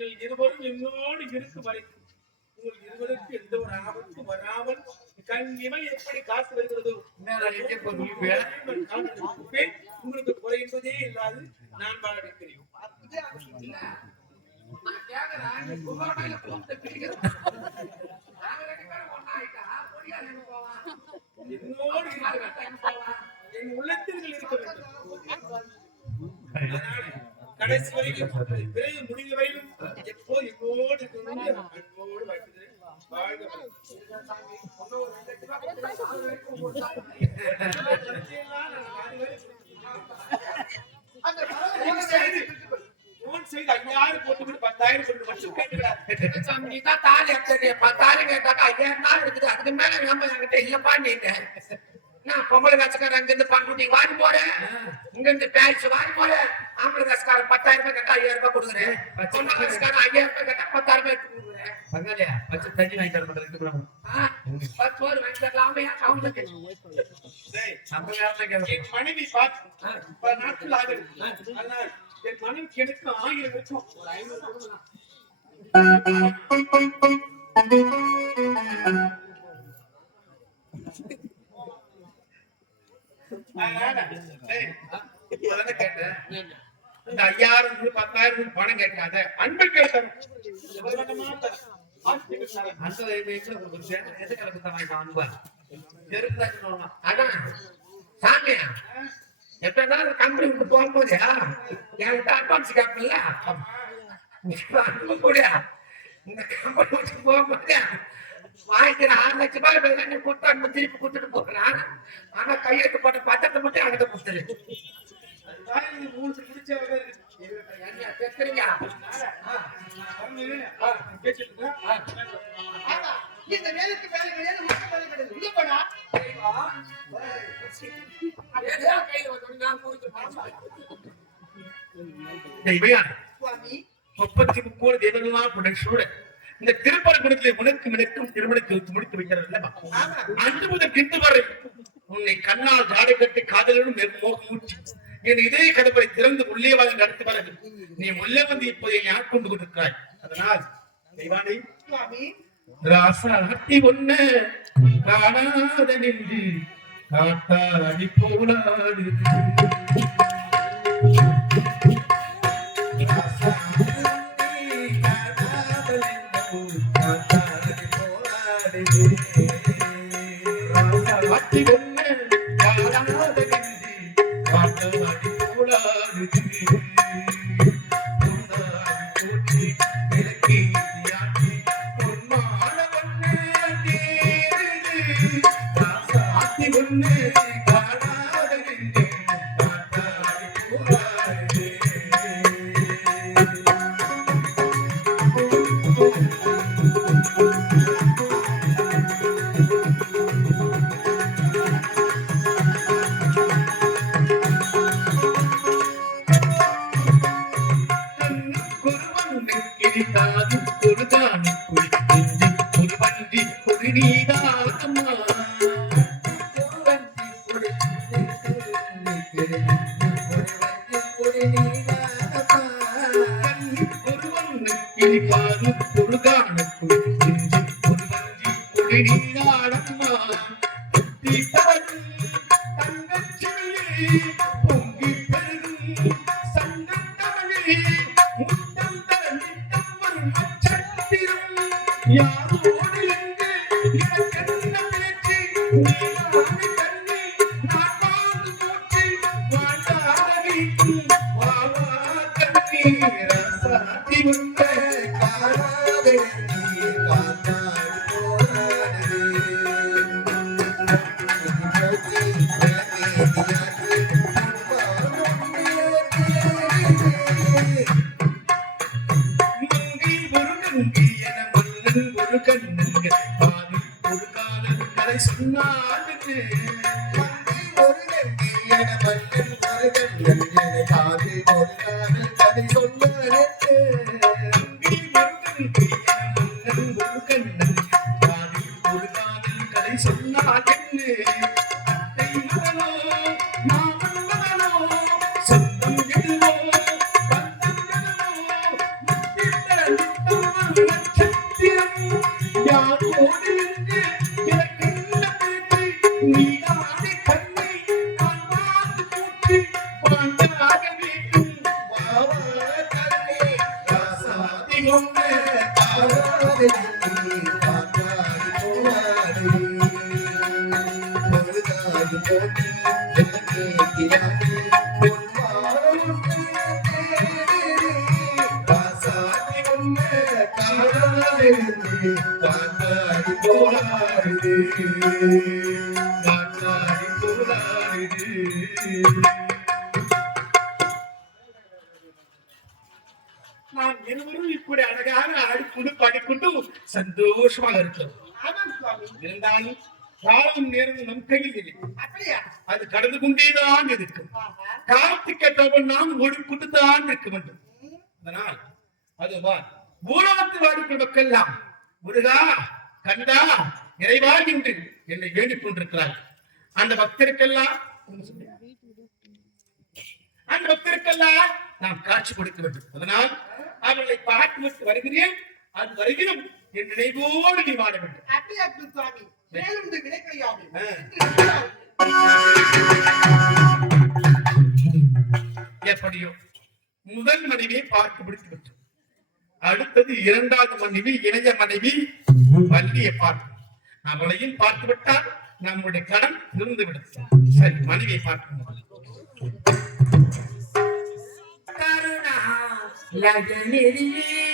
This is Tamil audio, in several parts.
நீங்கள் இருவரும் என்னோடு இருக்கும் வரைக்கும் உங்கள் இருவருக்கு எந்த ஒரு ஆபத்து வராமல் கண்ணிமை எப்படி காத்து வருகிறதோ உங்களுக்கு குறை என்பதே இல்லாது நான் வாழ வைக்கிறேன். என்னோடு என் உள்ளத்தில் இருக்க வேண்டும். கடைசி வரைக்கும் விரைவில் முடிந்த வரையிலும் எப்போ என்னோடு அன்போடு வாழ்த்துகிறேன். செய்து 5000 போட்டு 10,000 போட்டு மட்டும் கேட்டுக்கிறார். நீ தான் தாலி அப்படியே 10,000 கேட்டாக்கா 5000 நாள் இருக்குது. அதுக்கு மேல நம்ம என்கிட்ட இல்லப்பா நீங்க நான் பொம்பளை காசுக்காரன் அங்க இருந்து பண்ருட்டி வாங்கி போறேன், இங்க இருந்து பேரிச்சு வாங்கி போறேன். ஆம்பளை காசுக்காரன் 10,000 ரூபாய் கேட்டா 5,000 ரூபாய் கொடுக்குறேன். பொம்பளை காசுக்காரன் 5,000 ரூபாய் கேட்டா 10,000 ரூபாய் கொடுக்குறேன். பங்காளியா பச்சை தண்ணி வாங்கி தர மாட்டேன். 10 சோறு வாங்கி தரலாமே அவங்களுக்கு. என் மனைவி பார்த்து 10 நாட்கள் ஆகுது. அதனால என் மனைவிக்கு எனக்கு 1000 லட்சம் ஒரு 500 கொடுக்கலாம். கேட்டேன் இந்த 5,000 10,000 பணம் கேட்காத அன்பு கேட்டேன். சாமியா எப்ப கம்பெனி விட்டு போகும்போது என்கிட்ட அட்வான்ஸ் கேட்பல கூட இந்த கம்பெனி விட்டு போகும்போது வாங்கிக்கிற 6 லட்சம் ரூபாய் கொடுத்து திருப்பி கொடுத்துட்டு போகிறான். ஆனா கையெழுத்து போட்ட பத்திரத்தை மட்டும் அவங்கிட்ட கொடுத்துரு. இந்த திருப்பரங்குன்றத்திலே உனக்கும் திருமணத்தை முடித்து வைக்கிறது. அன்று முதல் இன்று வரை உன்னை கண்ணால் ஜாடை கட்டி காதலும் மூச்சு என் இதே கதப்பை திறந்து உள்ளே வந்து நடத்தி வரது. நீ உள்ளே வந்து இப்போதை நீ ஆட்கொண்டு கொண்டிருக்கிறாய். அதனால் தெய்வானை ராசாத்தி ஒண்ணு காணாத நின்று காத்தாடி போனாடு நாம் இருவரும் இப்படி அழகாக ஆடிக்கொண்டு பாடிக்கொண்டு சந்தோஷமாக இருக்கிறோம். இருந்தாலும் காலம் நேரம் நம் கையில் இல்லை. அது கடந்து கொண்டேதான் இருக்கும். காலத்துக்கேற்றவன் நாம் ஓடிக்கொண்டுதான் இருக்க வேண்டும். அதனால் அதுதான் பூலோகத்தில் வாடிக்கொண்ட மக்கள் முருகா கண்டா இறைவா என்று என்னை வேண்டிக் கொண்டிருக்கிறார். அந்த பக்தருக்கெல்லாம் நாம் காட்சி கொடுக்க வேண்டும். அதனால் அவர்களை பார்த்து வருகிறேன். அது வருகிறோம் என் நினைவோடு நீ வாழ வேண்டும். எப்படியோ முதல் மனைவியை பார்த்து பிடித்து விட்டோம். அடுத்தது இரண்டாவது மனைவி இளைய மனைவி வள்ளியை பார்க்கும். அவளையும் பார்த்து விட்டால் நம்முடைய கடன் இருந்து விடும். சரி, மனைவியை பார்க்கும். கருணா லகனிரியே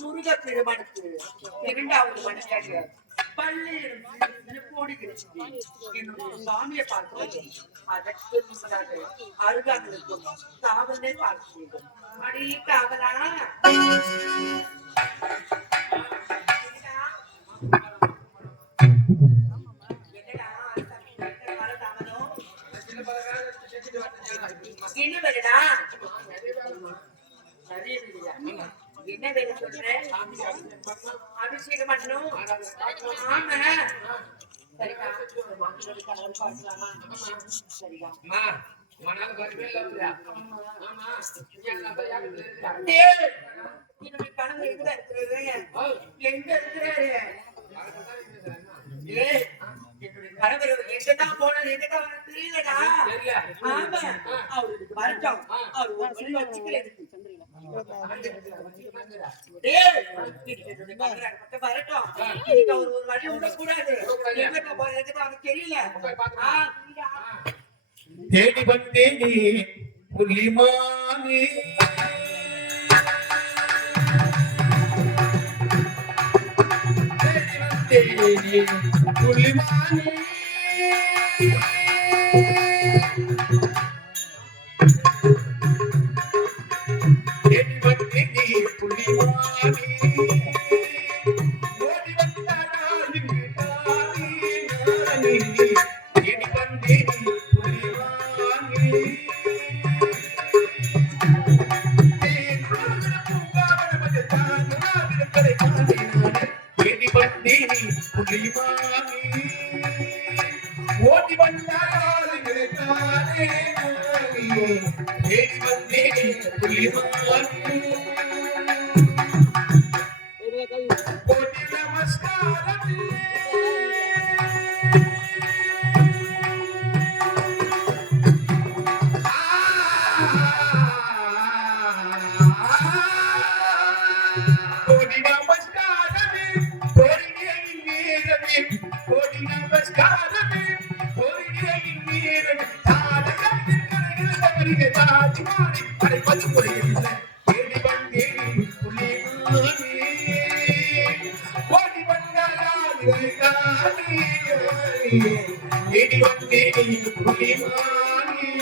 முருக பெருமானுக்கு இரண்டாவது மனைவியாக என்னுடைய சுவாமியை பார்க்க அதற்கு முன்னதாக அருகாமலுக்கும் காவலே பார்க்க வேண்டும். அடி காவலா என்ன வேணுடா? என்ன வேணும் சொல்றேன்? அபிஷேகம் பண்ணணும். ஆமா சரிக்கா. சரிக்கா என்னுடைய கணவர் எங்க இருக்கிறது எங்க இருக்கிறாரு என்னுடைய கணவர் எங்கதான் போனாரு எங்கதான் தெரியலடா ஆமா அவருக்கு வரட்டும் அவர் ஒரு வழி வச்சுக்கிறேன் வரட்டும் ஒரு வழி விடக்கூடாது தெரியல தேடி வந்தேனே புலிமானே தேடி வந்தேனே புலிமானே தேடி வந்தேனே புலிமானே ஓடி வந்தானே நானே தேடி வந்தேனே ஓடி வந்தாலே நமஸ்காரம் கோடி நமஸ்காரமே கோரிகையின் வீரமே கோடி நமஸ்காரமே கோரிகையின் வீரமே தாடகத்தின் கரையில் தவறிய தாடி மாறி அடைப்பது முறையில்லை தேடி வந்தேனே புலிமானே ஓடி வந்தாலே தேடி வந்தேனே புலிமானே